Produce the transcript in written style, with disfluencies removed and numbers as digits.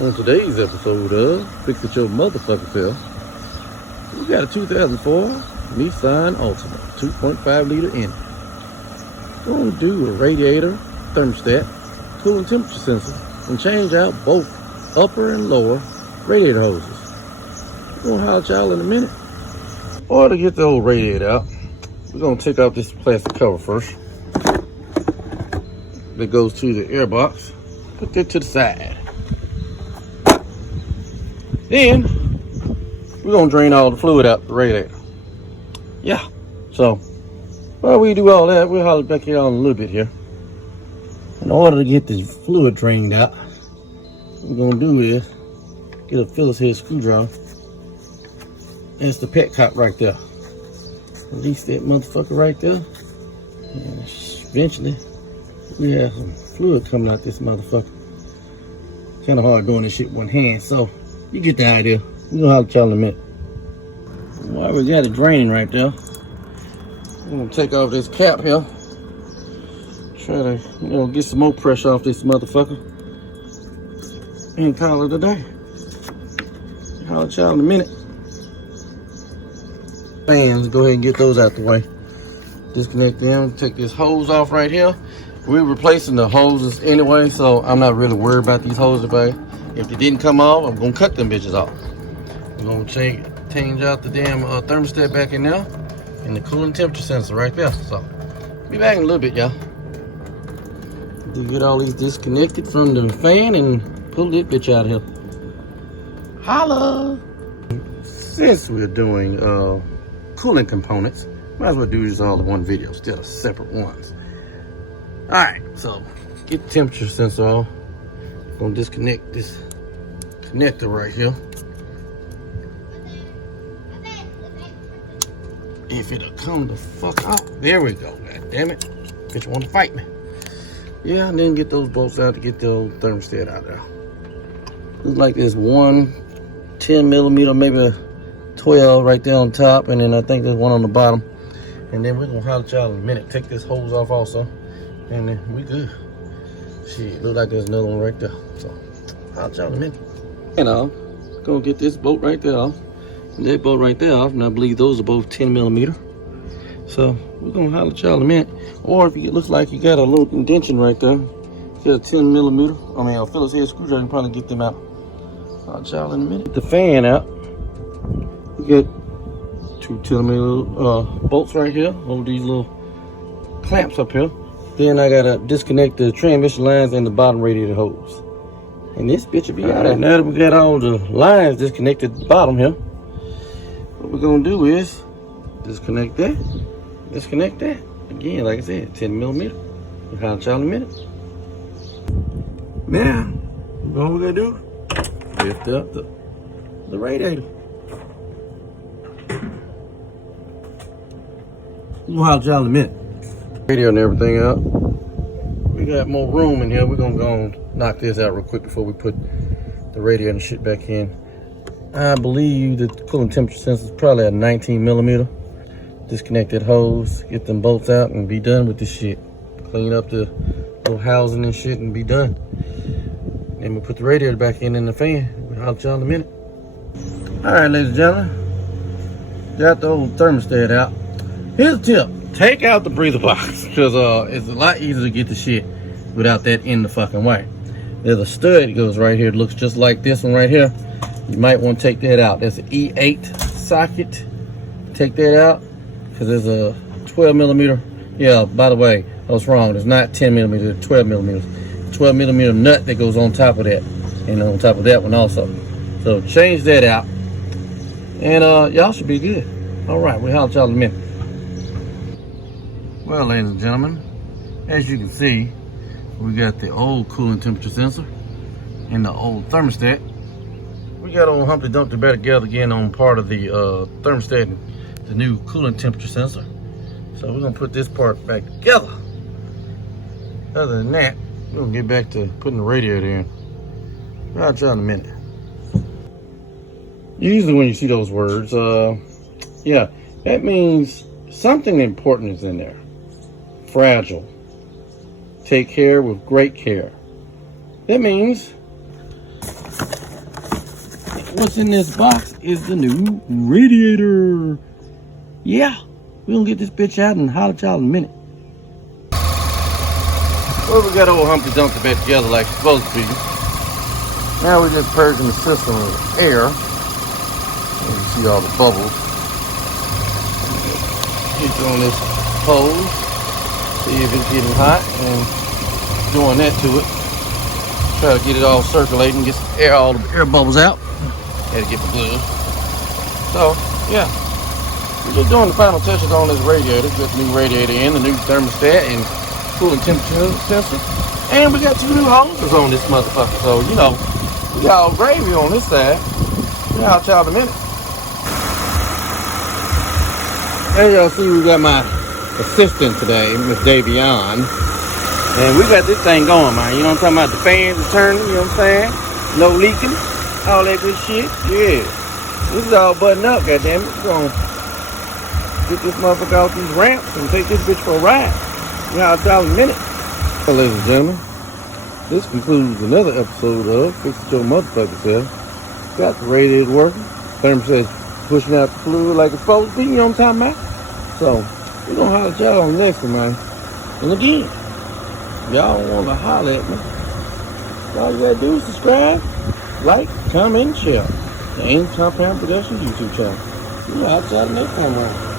On today's episode of Fix It Your Motherfucking Self, we got a 2004 Nissan Altima 2.5 liter engine. Gonna do a radiator, thermostat, coolant temperature sensor, and change out both upper and lower radiator hoses. We're gonna holler at y'all in a minute. Or to get the old radiator out, we're gonna take out this plastic cover first. That goes to the air box. Put that to the side. Then we're gonna drain all the fluid out the radiator. Yeah. So while we do all that, we'll holler back here on a little bit here. In order to get this fluid drained out, what we're gonna do is get a Phillips head screwdriver. That's the petcock right there. Release that motherfucker right there. And eventually we have some fluid coming out this motherfucker. Kind of hard doing this shit with one hand, so you get the idea. You know how to tell in a minute. While we got it draining right there, I'm gonna take off this cap here. Try to, get some more pressure off this motherfucker. And call it a day. I'll tell y'all in a minute. Fans, go ahead and get those out the way. Disconnect them, take this hose off right here. We're replacing the hoses anyway, so I'm not really worried about these hoses, buddy. If they didn't come off, I'm gonna cut them bitches off. We're gonna change out the damn thermostat back in there and the coolant temperature sensor right there. So, be back in a little bit, y'all. We get all these disconnected from the fan and pull this bitch out of here. Holla! Since we're doing coolant components, might as well do this all in one video instead of separate ones. Alright, so get the temperature sensor off. Gonna disconnect this connector right here. If it'll come the fuck out. There we go. God damn it. Bitch want to fight me. Yeah, and then get those bolts out to get the old thermostat out there. Looks like there's one 10 millimeter, maybe a 12 right there on top, and then I think there's one on the bottom. And then we're gonna holler at y'all in a minute. Take this hose off also. And then we good. Shit, look like there's another one right there. So, I'll tell you in a minute. And gonna get this bolt right there off. And that bolt right there off. And I believe those are both 10 millimeter. So, we're gonna holler at y'all in a minute. Or if it looks like you got a little indentation right there, you got a 10 millimeter. I mean, a Phillips head screwdriver, you can probably get them out. I'll tell y'all in a minute. Get the fan out. You get two 10 millimeter bolts right here. Over these little clamps up here. Then I gotta disconnect the transmission lines and the bottom radiator hose. And this bitch will be out. Now that we got all the lines disconnected at the bottom here, what we're gonna do is disconnect that, disconnect that. Again, like I said, 10 millimeter. We'll holler at y'all in a minute. Now, what we're gonna do, lift up the radiator. We'll holler at y'all in a minute. Radio and everything out. We got more room in here. We're gonna go and knock this out real quick before we put the radio and shit back in. I believe that the coolant temperature sensor is probably at 19 millimeter. Disconnect that hose, get them bolts out, and be done with this shit. Clean up the little housing and shit, and be done. Then we put the radiator back in the fan. We'll holler at y'all in a minute. All right, ladies and gentlemen, got the old thermostat out. Here's a tip. Take out the breather box, because it's a lot easier to get the shit without that in the fucking way. There's a stud that goes right here. It looks just like this one right here. You might want to take that out. That's an E8 socket. Take that out, because there's a 12 millimeter. Yeah, by the way, I was wrong. There's not 10 millimeters, it's 12 millimeters. 12 millimeter nut that goes on top of that, and on top of that one also. So change that out, and y'all should be good. All right, we'll holler at y'all in a minute. Well, ladies and gentlemen, as you can see, we got the old coolant temperature sensor and the old thermostat. We got old Humpty Dumpty back together again on part of the thermostat and the new coolant temperature sensor. So we're gonna put this part back together. Other than that, we're gonna get back to putting the radiator in. I'll try in a minute. Usually when you see those words, yeah, that means something important is in there. Fragile. Take care with great care. That means what's in this box is the new radiator. Yeah, we're gonna get this bitch out and holler at y'all in a minute. Well, we got old Humpty Dumpty back together like it's supposed to be. Now we're just purging the system of air. You can see all the bubbles. Get on this hose, see if it's getting hot, and doing that to it. Try to get it all circulating, get some air, all the air bubbles out. Had to get my gloves. So, yeah. We're just doing the final touches on this radiator. Got the new radiator in, the new thermostat, and coolant temperature sensor. And we got 2 new hoses on this motherfucker. So, you know, we got all gravy on this side. Yeah, I'll tell you in a minute. As y'all see, we got my assistant today, Miss Davion. And we got this thing going, man. You know what I'm talking about? The fans are turning, you know what I'm saying? No leaking, all that good shit. Yeah. This is all buttoned up, goddammit. We're gonna get this motherfucker off these ramps and take this bitch for a ride. Yeah, I'll tell you in a minute. Well, ladies and gentlemen, this concludes another episode of Fix It Your Motherfucker Self. Got the radiator working. Thermostat pushing out the fluid like it's supposed to be, you know what I'm talking about? So, we're gonna holler at y'all on the next one, man. And again, y'all want to holler at me, all you gotta do is subscribe, like, comment, and share. The Untitled Chapter Production YouTube channel. Yeah, I'll try to next time around.